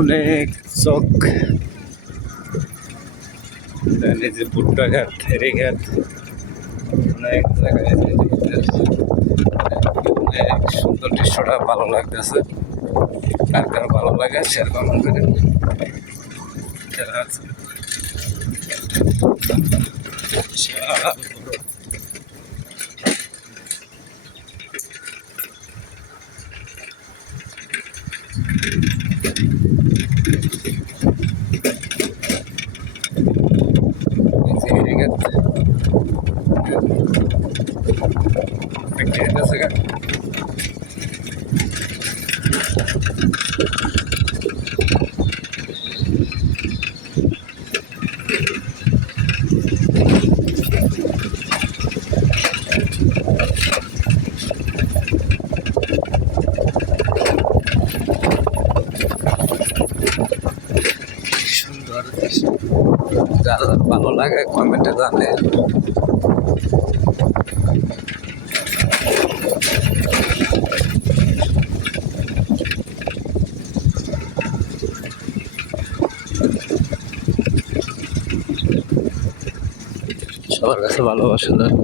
অনেক চক যে ভুট্টা ঘাট ঘাট। অনেক জায়গায় অনেক সুন্দর দৃশ্যটা ভালো লাগতেছে। কার কার ভালো লাগে শেয়ার কমেন্ট করে Thank you. যার ভালো লাগে কমেন্টে জানে সবার কাছে ভালোবাসা যায়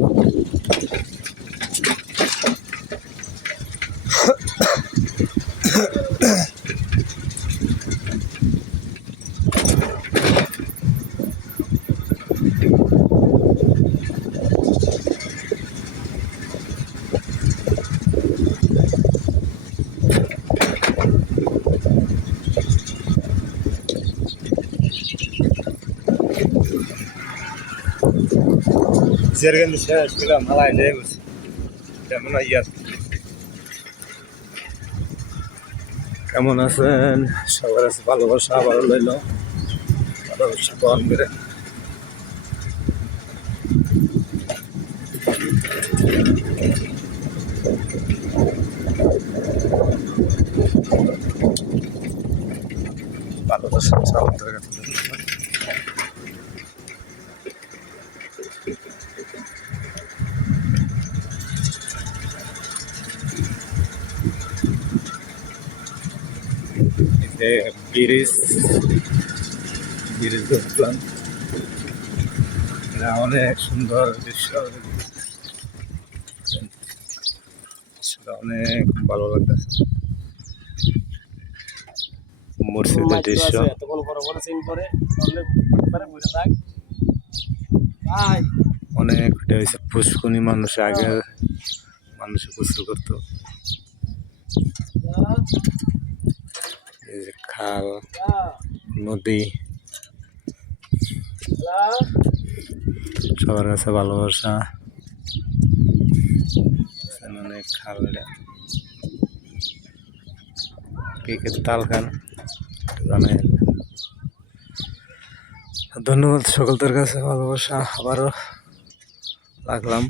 Zergen শেষ করে মালাই লেগে গেছে কেমন ইয়ার কেমন আছেন সবার কাছে ভালোবাসা আবারও লইল করে ভালোবাসা ব্রিজ ব্রিজ দেখলাম এটা অনেক সুন্দর দৃশ্য। সেটা অনেক ভালো লাগতেছে। মসজিদের দৃশ্য। অনেক হয়েছে পুষ্কনি মানুষ আগে মানুষ গোসল করতো। এই যে খাল নদী। সবার কাছে ভালোবাসা। অনেক খাল এটা কে কে তাল খান জানেন ধন্যবাদ সকলদের কাছে ভালোবাসা। আবারও রাখলাম